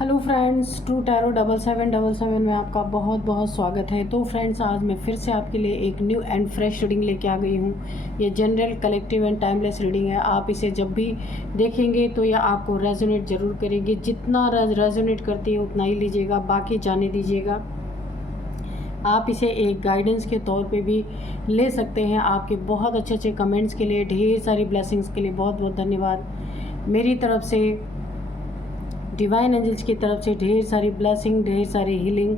Hello friends, to tarot 7777 में आपका बहुत बहुत स्वागत है। तो फ्रेंड्स, आज मैं फिर से आपके लिए एक न्यू एंड फ्रेश रीडिंग लेके आ गई हूँ। ये general, collective and timeless reading है। आप इसे जब भी देखेंगे तो यह आपको रेजोनेट ज़रूर करेगी। जितना रेजोनेट करती है उतना ही लीजिएगा, बाकी जाने दीजिएगा। आप इसे एक गाइडेंस के तौर पे भी ले सकते हैं। आपके बहुत अच्छे अच्छे कमेंट्स के लिए, ढेर सारी ब्लेसिंग्स के लिए बहुत बहुत धन्यवाद। मेरी तरफ से, डिवाइन एंजल्स की तरफ से ढेर सारी ब्लेसिंग, ढेर सारी हीलिंग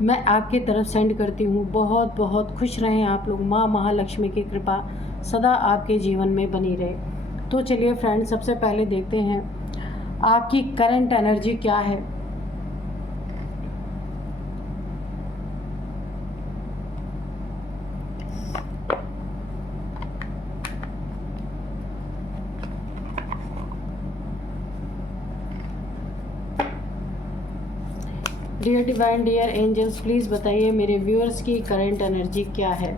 मैं आपकी तरफ सेंड करती हूँ। बहुत बहुत खुश रहें आप लोग। माँ महालक्ष्मी की कृपा सदा आपके जीवन में बनी रहे। तो चलिए फ्रेंड्स, सबसे पहले देखते हैं आपकी करंट एनर्जी क्या है। Dear divine, dear angels, please बताइए मेरे व्यूअर्स की करंट एनर्जी क्या है।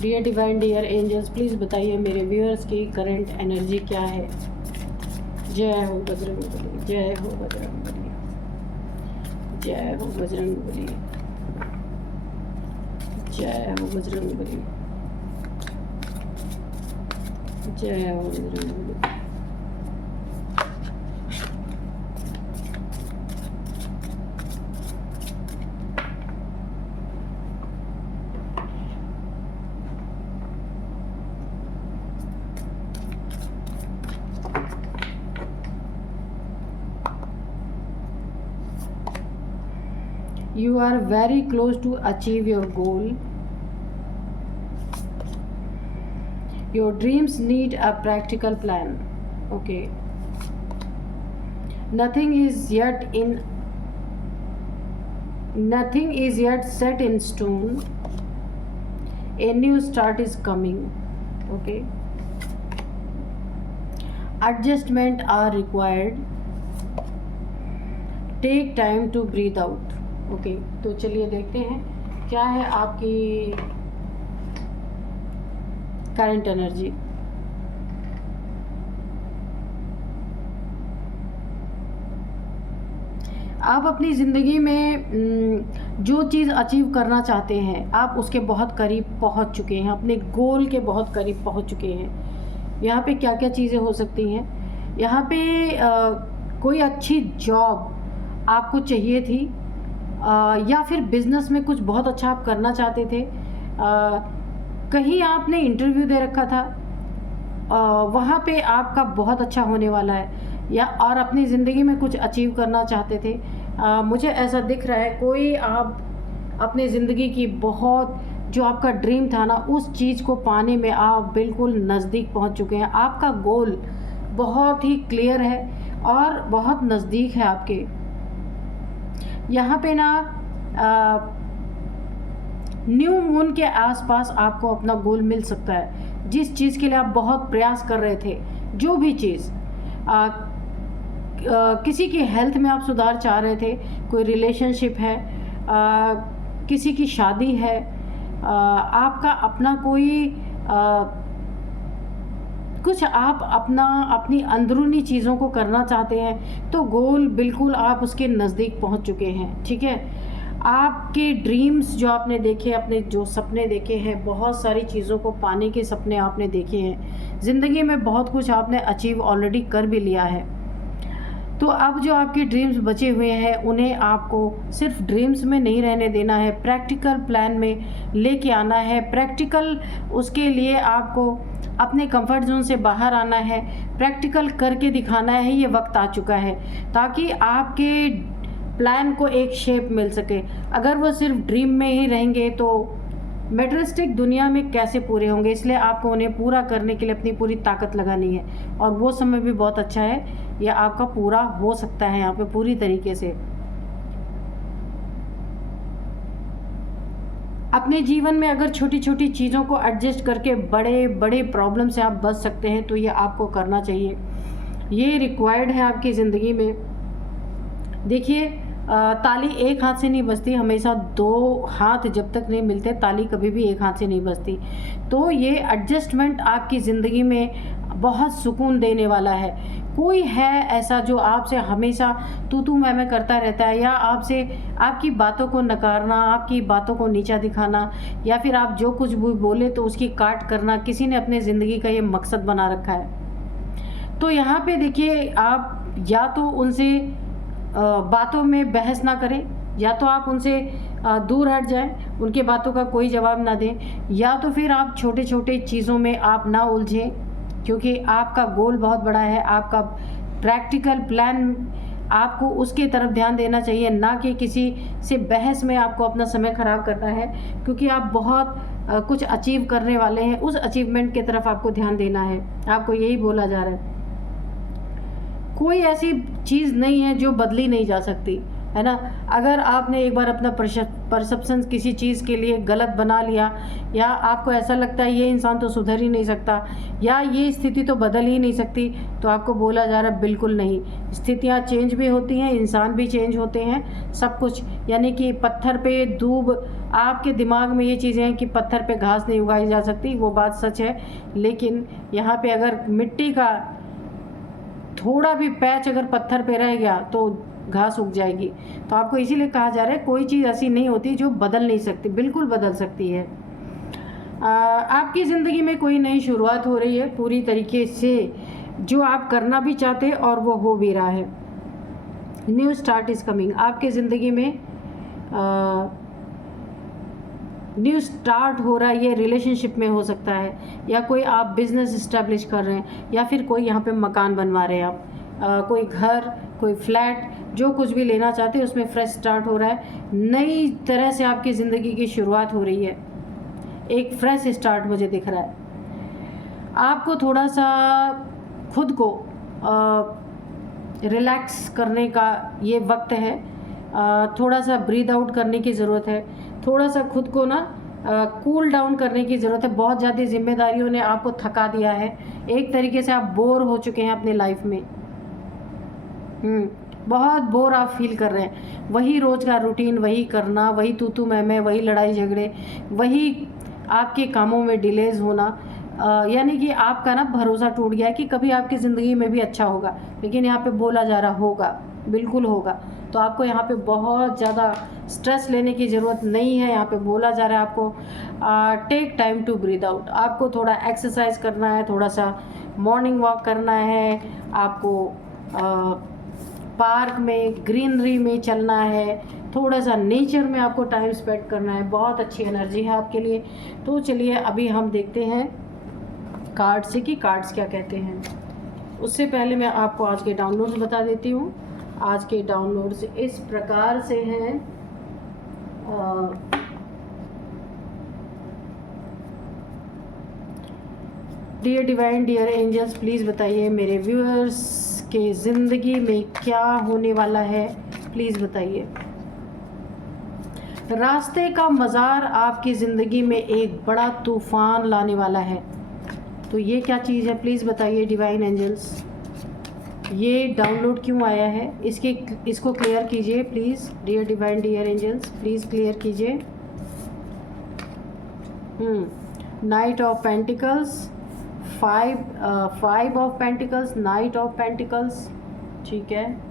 Dear divine, dear angels, please बताइए मेरे व्यूअर्स की करंट एनर्जी क्या है। जय हो बजरंगबली, जय हो बजरंगबली, जय हो बजरंगबली, जय हो बजरंगबली, जय हो Bajrangbali. You are very close to achieve your goal. Your dreams need a practical plan. Okay. Nothing is yet set in stone. A new start is coming. Okay. Adjustment are required. Take time to breathe out. Okay, तो चलिए देखते हैं क्या है आपकी current energy. आप अपनी ज़िंदगी में जो चीज़ अचीव करना चाहते हैं, आप उसके बहुत करीब पहुंच चुके हैं, अपने गोल के बहुत करीब पहुंच चुके हैं। यहाँ पे क्या क्या चीज़ें हो सकती हैं। यहाँ पे कोई अच्छी जॉब आपको चाहिए थी, या फिर बिज़नेस में कुछ बहुत अच्छा आप करना चाहते थे। कहीं आपने इंटरव्यू दे रखा था, वहाँ पे आपका बहुत अच्छा होने वाला है, या और अपनी ज़िंदगी में कुछ अचीव करना चाहते थे। मुझे ऐसा दिख रहा है कोई आप अपनी ज़िंदगी की बहुत, जो आपका ड्रीम था ना, उस चीज़ को पाने में आप बिल्कुल नज़दीक पहुँच चुके हैं। आपका गोल बहुत ही क्लियर है और बहुत नज़दीक है आपके। यहाँ पे ना न्यू मून के आसपास आपको अपना गोल मिल सकता है। जिस चीज़ के लिए आप बहुत प्रयास कर रहे थे, जो भी चीज़, किसी की हेल्थ में आप सुधार चाह रहे थे, कोई रिलेशनशिप है, किसी की शादी है, आपका अपना कोई कुछ आप अपनी अंदरूनी चीज़ों को करना चाहते हैं, तो गोल बिल्कुल आप उसके नज़दीक पहुंच चुके हैं। ठीक है, आपके ड्रीम्स जो आपने देखे, अपने जो सपने देखे हैं, बहुत सारी चीज़ों को पाने के सपने आपने देखे हैं। ज़िंदगी में बहुत कुछ आपने अचीव ऑलरेडी कर भी लिया है। तो अब जो आपके ड्रीम्स बचे हुए हैं, उन्हें आपको सिर्फ ड्रीम्स में नहीं रहने देना है, प्रैक्टिकल प्लान में लेके आना है। प्रैक्टिकल, उसके लिए आपको अपने कंफर्ट जोन से बाहर आना है, प्रैक्टिकल करके दिखाना है। ये वक्त आ चुका है ताकि आपके प्लान को एक शेप मिल सके। अगर वो सिर्फ ड्रीम में ही रहेंगे तो मेटेरियलिस्टिक दुनिया में कैसे पूरे होंगे। इसलिए आपको उन्हें पूरा करने के लिए अपनी पूरी ताकत लगानी है, और वो समय भी बहुत अच्छा है, यह आपका पूरा हो सकता है यहाँ पे पूरी तरीके से। अपने जीवन में अगर छोटी छोटी चीज़ों को एडजस्ट करके बड़े बड़े प्रॉब्लम से आप बच सकते हैं तो ये आपको करना चाहिए। ये रिक्वायर्ड है आपकी ज़िंदगी में। देखिए, ताली एक हाथ से नहीं बजती, हमेशा दो हाथ जब तक नहीं मिलते ताली कभी भी एक हाथ से नहीं बजती। तो ये एडजस्टमेंट आपकी ज़िंदगी में बहुत सुकून देने वाला है। कोई है ऐसा जो आपसे हमेशा तू मैं करता रहता है, या आपसे आपकी बातों को नकारना, आपकी बातों को नीचा दिखाना, या फिर आप जो कुछ भी बोले तो उसकी काट करना, किसी ने अपने ज़िंदगी का ये मकसद बना रखा है। तो यहाँ पे देखिए, आप या तो उनसे बातों में बहस ना करें, या तो आप उनसे दूर हट जाएं, उनके बातों का कोई जवाब ना दें, या तो फिर आप छोटे छोटे चीज़ों में आप ना उलझें, क्योंकि आपका गोल बहुत बड़ा है। आपका प्रैक्टिकल प्लान, आपको उसके तरफ ध्यान देना चाहिए, ना कि किसी से बहस में आपको अपना समय ख़राब करना है, क्योंकि आप बहुत कुछ अचीव करने वाले हैं। उस अचीवमेंट की तरफ आपको ध्यान देना है, आपको यही बोला जा रहा है। कोई ऐसी चीज़ नहीं है जो बदली नहीं जा सकती, है ना। अगर आपने एक बार अपना परसेप्शन किसी चीज़ के लिए गलत बना लिया, या आपको ऐसा लगता है ये इंसान तो सुधर ही नहीं सकता, या ये स्थिति तो बदल ही नहीं सकती, तो आपको बोला जा रहा है बिल्कुल नहीं। स्थितियाँ चेंज भी होती हैं, इंसान भी चेंज होते हैं, सब कुछ। यानी कि पत्थर पे दूब, आपके दिमाग में ये चीज़ें हैं कि पत्थर पे घास नहीं उगाई जा सकती, वो बात सच है। लेकिन यहाँ पे अगर मिट्टी का थोड़ा भी पैच अगर पत्थर पे रह गया तो घास उग जाएगी। तो आपको इसीलिए कहा जा रहा है कोई चीज़ ऐसी नहीं होती जो बदल नहीं सकती, बिल्कुल बदल सकती है। आपकी ज़िंदगी में कोई नई शुरुआत हो रही है पूरी तरीके से, जो आप करना भी चाहते हैं और वो हो भी रहा है। New start is coming. आपके ज़िंदगी में न्यू स्टार्ट हो रहा है। ये रिलेशनशिप में हो सकता है, या कोई आप बिज़नेस इस्टेब्लिश कर रहे हैं, या फिर कोई यहाँ पे मकान बनवा रहे हैं आप, कोई घर, कोई फ्लैट, जो कुछ भी लेना चाहते हैं उसमें फ्रेश स्टार्ट हो रहा है। नई तरह से आपकी ज़िंदगी की शुरुआत हो रही है, एक फ्रेश स्टार्ट मुझे दिख रहा है। आपको थोड़ा सा खुद को रिलैक्स करने का ये वक्त है, थोड़ा सा ब्रीद आउट करने की ज़रूरत है, थोड़ा सा खुद को ना कूल डाउन करने की ज़रूरत है। बहुत ज़्यादा जिम्मेदारियों ने आपको थका दिया है, एक तरीके से आप बोर हो चुके हैं अपने लाइफ में। बहुत बोर आप फील कर रहे हैं, वही रोज़ का रूटीन, वही करना, वही तू मैं, वही लड़ाई झगड़े, वही आपके कामों में डिलेज होना। यानी कि आपका ना भरोसा टूट गया है कि कभी आपकी ज़िंदगी में भी अच्छा होगा, लेकिन यहाँ पे बोला जा रहा होगा, बिल्कुल होगा। तो आपको यहाँ पे बहुत ज़्यादा स्ट्रेस लेने की ज़रूरत नहीं है। यहाँ पे बोला जा रहा है आपको take time to breathe out. आपको थोड़ा एक्सरसाइज करना है, थोड़ा सा मॉर्निंग वॉक करना है, आपको पार्क में, ग्रीनरी में चलना है, थोड़ा सा नेचर में आपको टाइम स्पेंड करना है। बहुत अच्छी एनर्जी है आपके लिए। तो चलिए अभी हम देखते हैं कार्ड से कि कार्ड्स क्या कहते हैं। उससे पहले मैं आपको आज के डाउनलोड्स बता देती हूँ। आज के डाउनलोड्स इस प्रकार से हैं। Dear divine, dear angels, please बताइए मेरे व्यूअर्स के ज़िंदगी में क्या होने वाला है, प्लीज़ बताइए। रास्ते का मज़ार आपकी ज़िंदगी में एक बड़ा तूफ़ान लाने वाला है। तो ये क्या चीज़ है, प्लीज़ बताइए डिवाइन एंजल्स। ये डाउनलोड क्यों आया है, इसको क्लियर कीजिए please. Dear divine, dear angels, please clear कीजिए। Knight of pentacles, five of pentacles, knight of pentacles, ठीक है।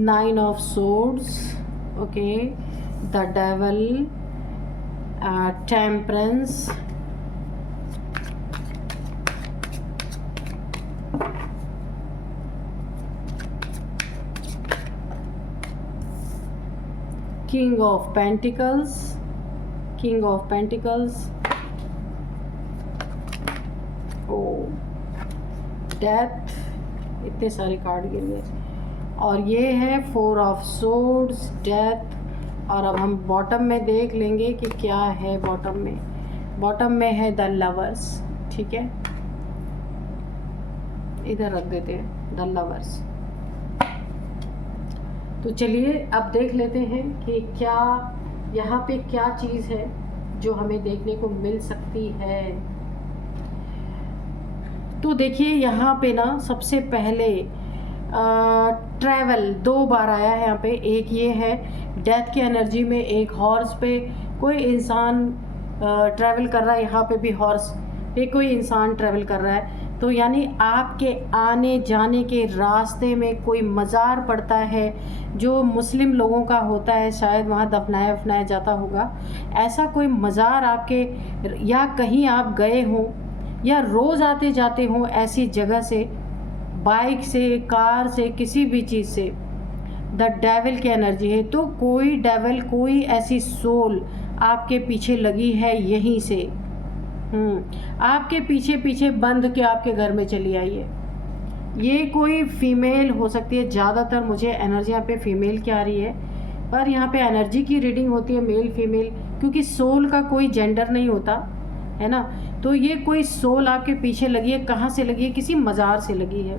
Nine of Swords, okay, the Devil, Temperance, King of Pentacles, King of Pentacles, ओ death, इतने सारे card गिर गए। और ये है 4 ऑफ सोर्ड्स, डेथ। और अब हम बॉटम में देख लेंगे कि क्या है बॉटम में। बॉटम में है द लवर्स, ठीक है, इधर रख देते हैं द लवर्स। तो चलिए अब देख लेते हैं कि क्या यहाँ पे क्या चीज़ है जो हमें देखने को मिल सकती है। तो देखिए यहाँ पे ना सबसे पहले ट्रैवल 2 बार आया है यहाँ पे। एक ये है डेथ की एनर्जी में, एक हॉर्स पे कोई इंसान ट्रैवल कर रहा है, यहाँ पे भी हॉर्स पे कोई इंसान ट्रैवल कर रहा है। तो यानी आपके आने जाने के रास्ते में कोई मज़ार पड़ता है जो मुस्लिम लोगों का होता है, शायद वहाँ दफनाया वफनाया जाता होगा। ऐसा कोई मज़ार आपके, या कहीं आप गए हों या रोज़ आते जाते हों ऐसी जगह से, बाइक से, कार से, किसी भी चीज़ से, द डेविल की एनर्जी है। तो कोई डेविल, कोई ऐसी सोल आपके पीछे लगी है यहीं से, आपके पीछे पीछे बंध के आपके घर में चली आई है। ये कोई फीमेल हो सकती है, ज़्यादातर मुझे एनर्जी यहाँ पे फीमेल की आ रही है, पर यहाँ पे एनर्जी की रीडिंग होती है मेल फीमेल, क्योंकि सोल का कोई जेंडर नहीं होता है ना। तो ये कोई सोल आपके पीछे लगी है। कहाँ से लगी है? किसी मज़ार से लगी है।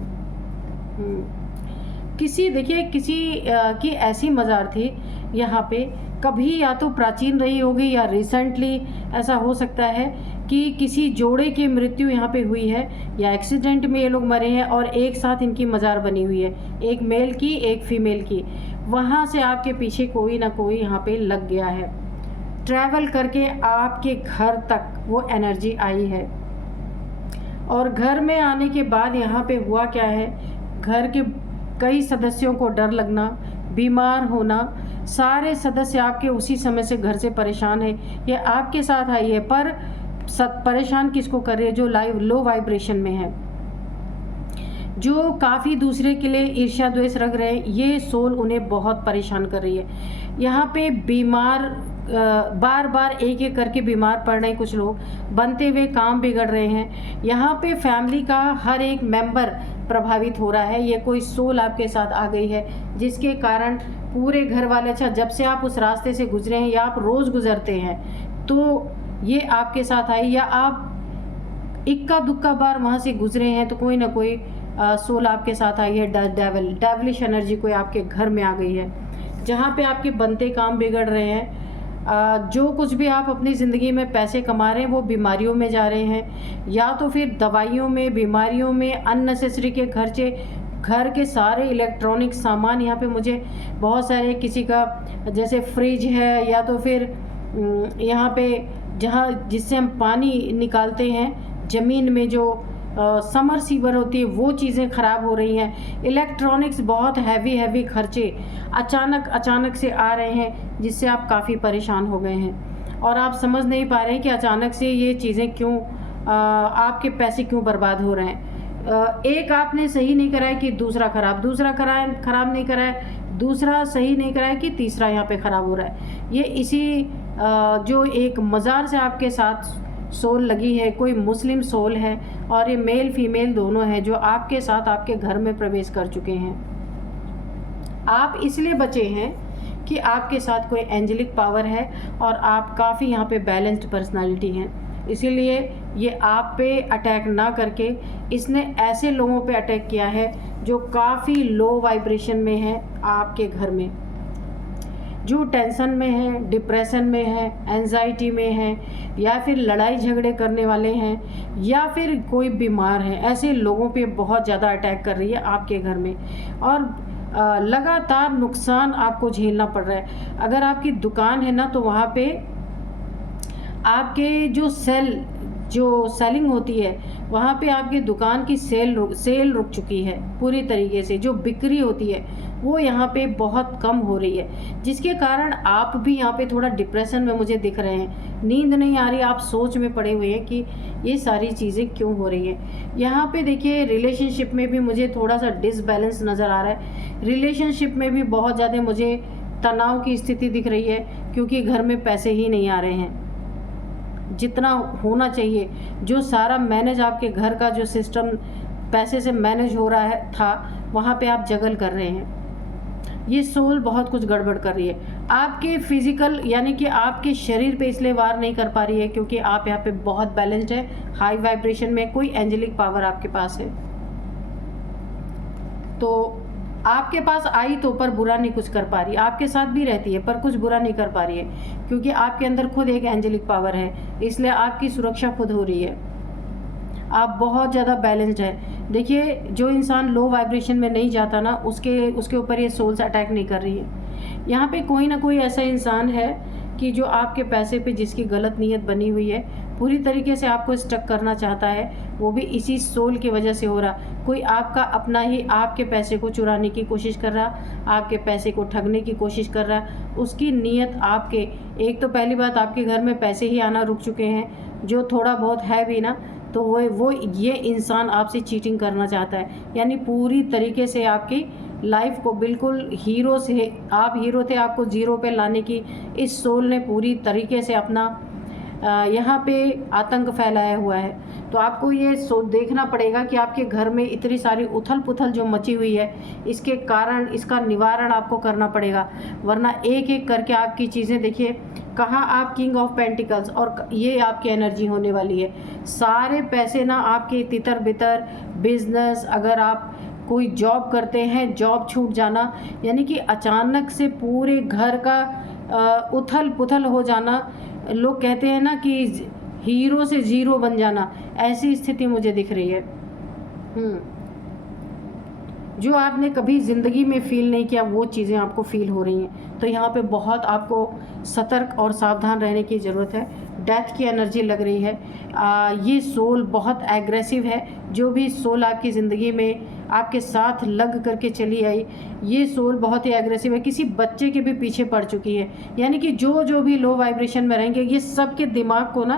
किसी, देखिए किसी की ऐसी मज़ार थी यहाँ पे, कभी या तो प्राचीन रही होगी या रिसेंटली ऐसा हो सकता है कि किसी जोड़े की मृत्यु यहाँ पे हुई है, या एक्सीडेंट में ये लोग मरे हैं और एक साथ इनकी मज़ार बनी हुई है, एक मेल की एक फीमेल की। वहाँ से आपके पीछे कोई ना कोई यहाँ पे लग गया है, ट्रैवल करके आपके घर तक वो एनर्जी आई है। और घर में आने के बाद यहाँ पे हुआ क्या है, घर के कई सदस्यों को डर लगना, बीमार होना, सारे सदस्य आपके उसी समय से घर से परेशान है। ये आपके साथ आई है, पर परेशान किसको कर रही है? जो लो वाइब्रेशन में है, जो काफ़ी दूसरे के लिए ईर्ष्या द्वेष रख रहे हैं, ये सोल उन्हें बहुत परेशान कर रही है। यहाँ पे बीमार, बार बार एक एक करके बीमार पड़ रहे हैं कुछ लोग, बनते हुए काम बिगड़ रहे हैं। यहाँ पे फैमिली का हर एक मेंबर प्रभावित हो रहा है। ये कोई सोल आपके साथ आ गई है जिसके कारण पूरे घर वाले, अच्छा जब से आप उस रास्ते से गुजरे हैं या आप रोज़ गुजरते हैं, तो ये आपके साथ आई, या आप इक्का दुक्का बार वहाँ से गुजरे हैं, तो कोई ना कोई सोल आपके साथ आई है। डेविलिश एनर्जी कोई आपके घर में आ गई है, जहाँ पे आपके बनते काम बिगड़ रहे हैं। जो कुछ भी आप अपनी ज़िंदगी में पैसे कमा रहे हैं वो बीमारियों में जा रहे हैं, या तो फिर दवाइयों में, बीमारियों में, अननेसेसरी के खर्चे, घर के सारे इलेक्ट्रॉनिक सामान। यहाँ पे मुझे बहुत सारे, किसी का जैसे फ्रिज है, या तो फिर यहाँ पे जहाँ जिससे हम पानी निकालते हैं ज़मीन में, जो समरसीवर होती है, वो चीज़ें ख़राब हो रही हैं। इलेक्ट्रॉनिक्स बहुत हैवी खर्चे अचानक से आ रहे हैं, जिससे आप काफ़ी परेशान हो गए हैं और आप समझ नहीं पा रहे हैं कि अचानक से ये चीज़ें क्यों, आपके पैसे क्यों बर्बाद हो रहे हैं। एक आपने सही नहीं कराया कि दूसरा ख़राब, दूसरा ख़राब नहीं कराया, दूसरा सही नहीं कराया कि तीसरा यहाँ पे ख़राब हो रहा है। ये इसी जो एक मज़ार से आपके साथ सोल लगी है, कोई मुस्लिम सोल है, और ये मेल फीमेल दोनों है, जो आपके साथ आपके घर में प्रवेश कर चुके हैं। आप इसलिए बचे हैं कि आपके साथ कोई एंजेलिक पावर है और आप काफ़ी यहाँ पे बैलेंस्ड पर्सनालिटी हैं, इसीलिए ये आप पे अटैक ना करके इसने ऐसे लोगों पे अटैक किया है जो काफ़ी लो वाइब्रेशन में है, आपके घर में, जो टेंशन में है, डिप्रेशन में है, एंजाइटी में है, या फिर लड़ाई झगड़े करने वाले हैं, या फिर कोई बीमार है। ऐसे लोगों पे बहुत ज़्यादा अटैक कर रही है आपके घर में, और लगातार नुकसान आपको झेलना पड़ रहा है। अगर आपकी दुकान है ना, तो वहाँ पे आपके जो सेलिंग होती है, वहाँ पे आपकी दुकान की सेल रुक चुकी है पूरी तरीके से। जो बिक्री होती है वो यहाँ पे बहुत कम हो रही है, जिसके कारण आप भी यहाँ पे थोड़ा डिप्रेशन में मुझे दिख रहे हैं। नींद नहीं आ रही, आप सोच में पड़े हुए हैं कि ये सारी चीज़ें क्यों हो रही हैं। यहाँ पे देखिए रिलेशनशिप में भी मुझे थोड़ा सा डिसबैलेंस नज़र आ रहा है। रिलेशनशिप में भी बहुत ज़्यादा मुझे तनाव की स्थिति दिख रही है, क्योंकि घर में पैसे ही नहीं आ रहे हैं। जितना होना चाहिए, जो सारा मैनेज आपके घर का जो सिस्टम पैसे से मैनेज हो रहा है था, वहाँ पे आप जगल कर रहे हैं। ये सोल बहुत कुछ गड़बड़ कर रही है। आपके फिजिकल यानी कि आपके शरीर पे इसलिए वार नहीं कर पा रही है क्योंकि आप यहाँ पे बहुत बैलेंस्ड है, हाई वाइब्रेशन में, कोई एंजेलिक पावर आपके पास है। तो आपके पास आई तो पर बुरा नहीं कुछ कर पा रही, आपके साथ भी रहती है पर कुछ बुरा नहीं कर पा रही है, क्योंकि आपके अंदर खुद एक एंजेलिक पावर है, इसलिए आपकी सुरक्षा खुद हो रही है। आप बहुत ज़्यादा बैलेंस्ड है। देखिए, जो इंसान लो वाइब्रेशन में नहीं जाता ना, उसके ऊपर ये सोल्स अटैक नहीं कर रही है। यहाँ पे कोई ना कोई ऐसा इंसान है कि जो आपके पैसे पे जिसकी गलत नीयत बनी हुई है, पूरी तरीके से आपको स्टक करना चाहता है, वो भी इसी सोल की वजह से हो रहा। कोई आपका अपना ही आपके पैसे को चुराने की कोशिश कर रहा, आपके पैसे को ठगने की कोशिश कर रहा। उसकी नीयत आपके, एक तो पहली बात, आपके घर में पैसे ही आना रुक चुके हैं, जो थोड़ा बहुत है भी ना, तो वो ये इंसान आपसे चीटिंग करना चाहता है। यानी पूरी तरीके से आपकी लाइफ को बिल्कुल हीरो से, आप हीरो थे, आपको जीरो पे लाने की इस सोल ने पूरी तरीके से अपना यहाँ पे आतंक फैलाया हुआ है। तो आपको ये देखना पड़ेगा कि आपके घर में इतनी सारी उथल पुथल जो मची हुई है, इसके कारण इसका निवारण आपको करना पड़ेगा, वरना एक एक करके आपकी चीज़ें, देखिए कहाँ आप किंग ऑफ पेंटिकल्स, और ये आपकी एनर्जी होने वाली है। सारे पैसे ना आपके तितर बितर, बिजनेस, अगर आप कोई जॉब करते हैं, जॉब छूट जाना, यानी कि अचानक से पूरे घर का उथल पुथल हो जाना। लोग कहते हैं ना कि हीरो से जीरो बन जाना, ऐसी स्थिति मुझे दिख रही है। जो आपने कभी ज़िंदगी में फ़ील नहीं किया, वो चीज़ें आपको फ़ील हो रही हैं। तो यहाँ पे बहुत आपको सतर्क और सावधान रहने की ज़रूरत है। डेथ की एनर्जी लग रही है। ये सोल बहुत एग्रेसिव है। जो भी सोल आपकी ज़िंदगी में आपके साथ लग करके चली आई, ये सोल बहुत ही एग्रेसिव है। किसी बच्चे के भी पीछे पड़ चुकी है। यानी कि जो भी लो वाइब्रेशन में रहेंगे, ये सब के दिमाग को ना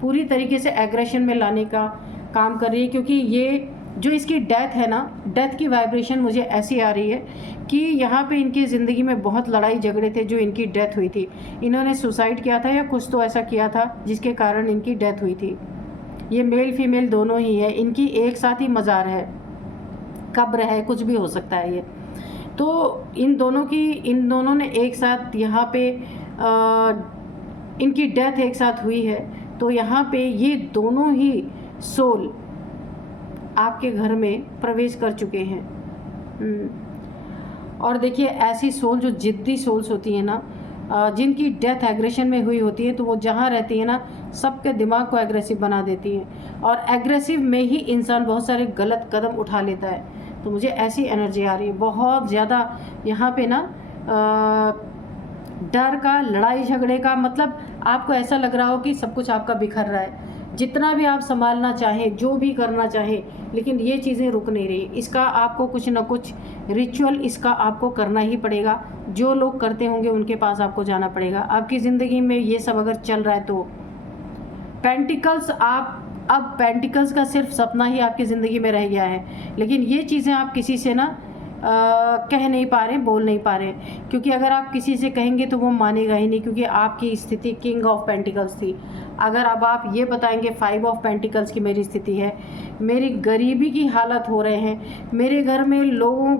पूरी तरीके से एग्रेशन में लाने का काम कर रही है। क्योंकि ये जो इसकी डेथ है ना, डेथ की वाइब्रेशन मुझे ऐसी आ रही है कि यहाँ पे इनकी ज़िंदगी में बहुत लड़ाई झगड़े थे जो इनकी डेथ हुई थी। इन्होंने सुसाइड किया था या कुछ तो ऐसा किया था जिसके कारण इनकी डेथ हुई थी। ये मेल फीमेल दोनों ही है। इनकी एक साथ ही मज़ार है, कब्र है, कुछ भी हो सकता है ये। तो इन दोनों ने एक साथ यहाँ पे इनकी डेथ एक साथ हुई है। तो यहाँ पे ये दोनों ही सोल आपके घर में प्रवेश कर चुके हैं। और देखिए, ऐसी सोल जो जिद्दी सोल्स होती हैं ना, जिनकी डेथ एग्रेशन में हुई होती है, तो वो जहाँ रहती है ना, सबके दिमाग को एग्रेसिव बना देती हैं। और एग्रेसिव में ही इंसान बहुत सारे गलत कदम उठा लेता है। तो मुझे ऐसी एनर्जी आ रही है बहुत ज़्यादा यहाँ पे ना, डर का, लड़ाई झगड़े का, मतलब आपको ऐसा लग रहा हो कि सब कुछ आपका बिखर रहा है। जितना भी आप संभालना चाहें, जो भी करना चाहें, लेकिन ये चीज़ें रुक नहीं रही। इसका आपको कुछ ना कुछ रिचुअल इसका आपको करना ही पड़ेगा। जो लोग करते होंगे उनके पास आपको जाना पड़ेगा। आपकी ज़िंदगी में ये सब अगर चल रहा है तो पेंटिकल्स, आप अब पेंटिकल्स का सिर्फ सपना ही आपकी ज़िंदगी में रह गया है। लेकिन ये चीज़ें आप किसी से ना कह नहीं पा रहे, बोल नहीं पा रहे, क्योंकि अगर आप किसी से कहेंगे तो वो मानेगा ही नहीं, क्योंकि आपकी स्थिति किंग ऑफ पेंटिकल्स थी। अगर अब आप ये बताएंगे 5 ऑफ पेंटिकल्स की मेरी स्थिति है, मेरी गरीबी की हालत हो रहे हैं, मेरे घर में लोगों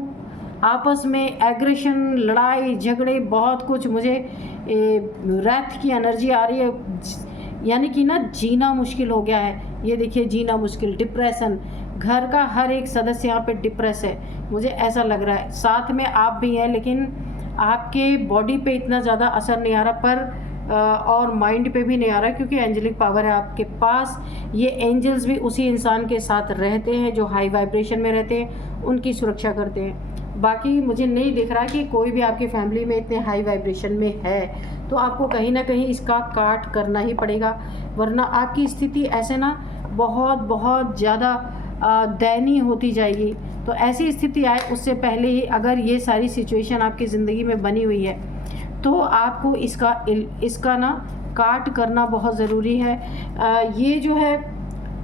आपस में एग्रेशन, लड़ाई झगड़े, बहुत कुछ, मुझे रैथ की एनर्जी आ रही है, यानी कि ना जीना मुश्किल हो गया है। ये देखिए, जीना मुश्किल, डिप्रेशन, घर का हर एक सदस्य यहाँ पे डिप्रेस है, मुझे ऐसा लग रहा है। साथ में आप भी हैं, लेकिन आपके बॉडी पे इतना ज़्यादा असर नहीं आ रहा, पर और माइंड पे भी नहीं आ रहा, क्योंकि एंजेलिक पावर है आपके पास। ये एंजल्स भी उसी इंसान के साथ रहते हैं जो हाई वाइब्रेशन में रहते हैं, उनकी सुरक्षा करते हैं। बाकी मुझे नहीं दिख रहा कि कोई भी आपकी फैमिली में इतने हाई वाइब्रेशन में है। तो आपको कहीं ना कहीं इसका काट करना ही पड़ेगा, वरना आपकी स्थिति ऐसे ना बहुत बहुत ज़्यादा दयनीय होती जाएगी। तो ऐसी स्थिति आए उससे पहले ही अगर ये सारी सिचुएशन आपकी ज़िंदगी में बनी हुई है, तो आपको इसका ना काट करना बहुत ज़रूरी है। ये जो है,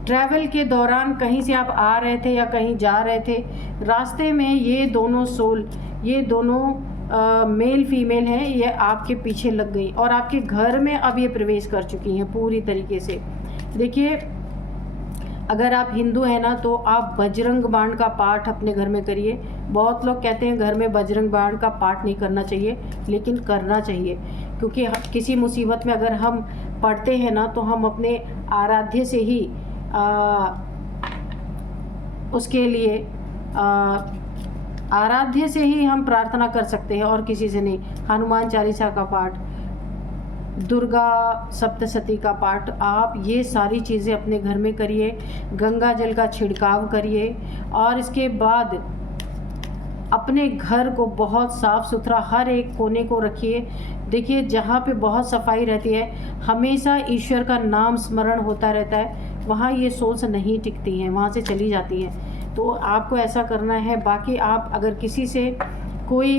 ट्रैवल के दौरान कहीं से आप आ रहे थे या कहीं जा रहे थे, रास्ते में ये दोनों सोल, ये दोनों मेल फीमेल हैं, ये आपके पीछे लग गई और आपके घर में अब ये प्रवेश कर चुकी हैं पूरी तरीके से। देखिए, अगर आप हिंदू हैं ना, तो आप बजरंग बाण का पाठ अपने घर में करिए। बहुत लोग कहते हैं घर में बजरंग बाण का पाठ नहीं करना चाहिए, लेकिन करना चाहिए, क्योंकि किसी मुसीबत में अगर हम पढ़ते हैं ना, तो हम अपने आराध्य से ही उसके लिए आराध्य से ही हम प्रार्थना कर सकते हैं और किसी से नहीं। हनुमान चालीसा का पाठ, दुर्गा सप्तशती का पाठ, आप ये सारी चीज़ें अपने घर में करिए। गंगा जल का छिड़काव करिए और इसके बाद अपने घर को बहुत साफ़ सुथरा हर एक कोने को रखिए। देखिए, जहाँ पे बहुत सफाई रहती है, हमेशा ईश्वर का नाम स्मरण होता रहता है, वहाँ ये सोल्स नहीं टिकती हैं, वहाँ से चली जाती हैं। तो आपको ऐसा करना है। बाकी आप अगर किसी से कोई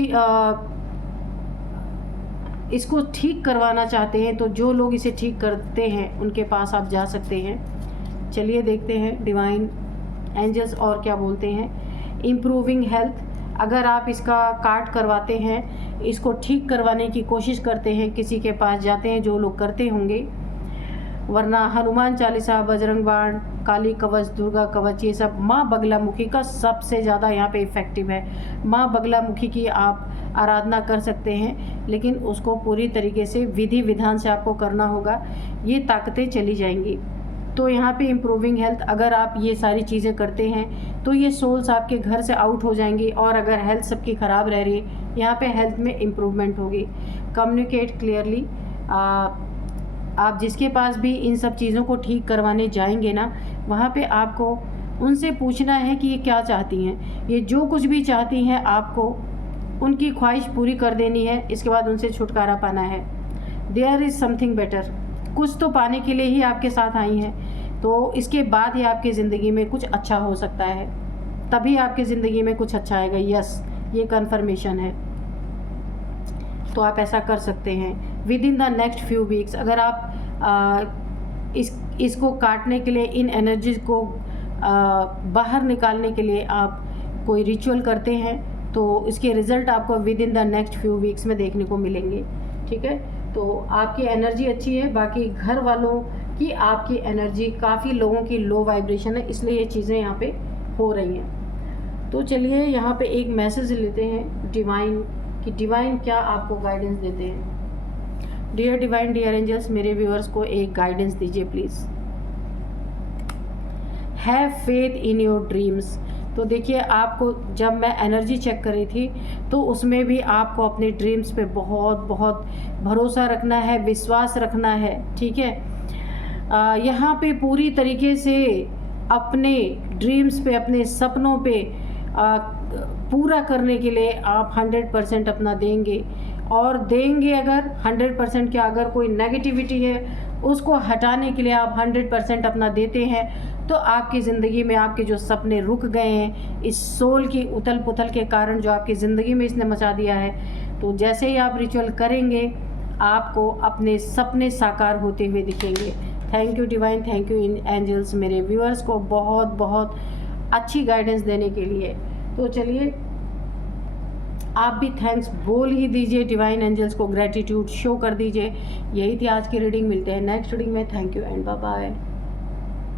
इसको ठीक करवाना चाहते हैं, तो जो लोग इसे ठीक करते हैं उनके पास आप जा सकते हैं। चलिए देखते हैं डिवाइन एंजल्स और क्या बोलते हैं। इम्प्रूविंग हेल्थ, अगर आप इसका कार्ड करवाते हैं, इसको ठीक करवाने की कोशिश करते हैं, किसी के पास जाते हैं, जो लोग करते होंगे, वरना हनुमान चालीसा, बजरंग बाण, काली कवच, दुर्गा कवच, ये सब माँ बगलामुखी का सबसे ज़्यादा यहाँ पे इफ़ेक्टिव है। माँ बगलामुखी की आप आराधना कर सकते हैं, लेकिन उसको पूरी तरीके से विधि विधान से आपको करना होगा, ये ताकतें चली जाएंगी। तो यहाँ पे इम्प्रूविंग हेल्थ, अगर आप ये सारी चीज़ें करते हैं तो ये सोल्स आपके घर से आउट हो जाएंगी। और अगर हेल्थ सबकी ख़राब रह रही है, यहाँ पे हेल्थ में इम्प्रूवमेंट होगी। कम्युनिकेट क्लियरली, आप जिसके पास भी इन सब चीज़ों को ठीक करवाने जाएंगे ना, वहाँ पे आपको उनसे पूछना है कि ये क्या चाहती हैं। ये जो कुछ भी चाहती हैं, आपको उनकी ख्वाहिश पूरी कर देनी है। इसके बाद उनसे छुटकारा पाना है। देयर इज़ समथिंग बेटर, कुछ तो पाने के लिए ही आपके साथ आई हैं, तो इसके बाद ही आपकी ज़िंदगी में कुछ अच्छा हो सकता है, तभी आपकी ज़िंदगी में कुछ अच्छा आएगा। यस, ये कन्फर्मेशन है। तो आप ऐसा कर सकते हैं with in the next few weeks. अगर आप इसको काटने के लिए, इन एनर्जीज को बाहर निकालने के लिए आप कोई रिचुअल करते हैं, तो इसके रिज़ल्ट आपको with in the next few weeks में देखने को मिलेंगे। ठीक है, तो आपकी एनर्जी अच्छी है, बाकी घर वालों की आपकी एनर्जी, काफ़ी लोगों की लो वाइब्रेशन है, इसलिए ये चीज़ें यहाँ पे हो रही हैं। तो चलिए यहाँ पे एक मैसेज लेते हैं डिवाइन कि डिवाइन क्या आपको गाइडेंस देते हैं। डियर डिवाइन, डियर एंजल्स, मेरे व्यूअर्स को एक गाइडेंस दीजिए please. Have faith in your dreams. तो देखिए, आपको जब मैं एनर्जी चेक कर रही थी, तो उसमें भी आपको अपने ड्रीम्स पे बहुत बहुत भरोसा रखना है, विश्वास रखना है। ठीक है, यहाँ पे पूरी तरीके से अपने ड्रीम्स पे, अपने सपनों पे पूरा करने के लिए आप 100% अपना देंगे। और देंगे अगर 100% क्या, अगर कोई नेगेटिविटी है उसको हटाने के लिए आप 100% अपना देते हैं, तो आपकी ज़िंदगी में आपके जो सपने रुक गए हैं, इस सोल की उथल पुथल के कारण जो आपकी ज़िंदगी में इसने मचा दिया है, तो जैसे ही आप रिचुअल करेंगे, आपको अपने सपने साकार होते हुए दिखेंगे। Thank you divine, thank you angels, मेरे व्यूअर्स को बहुत बहुत अच्छी गाइडेंस देने के लिए। तो चलिए, आप भी थैंक्स बोल ही दीजिए डिवाइन एंजल्स को, ग्रेटिट्यूड शो कर दीजिए। यही थी आज की रीडिंग। मिलते हैं नेक्स्ट रीडिंग में। Thank you and bye bye.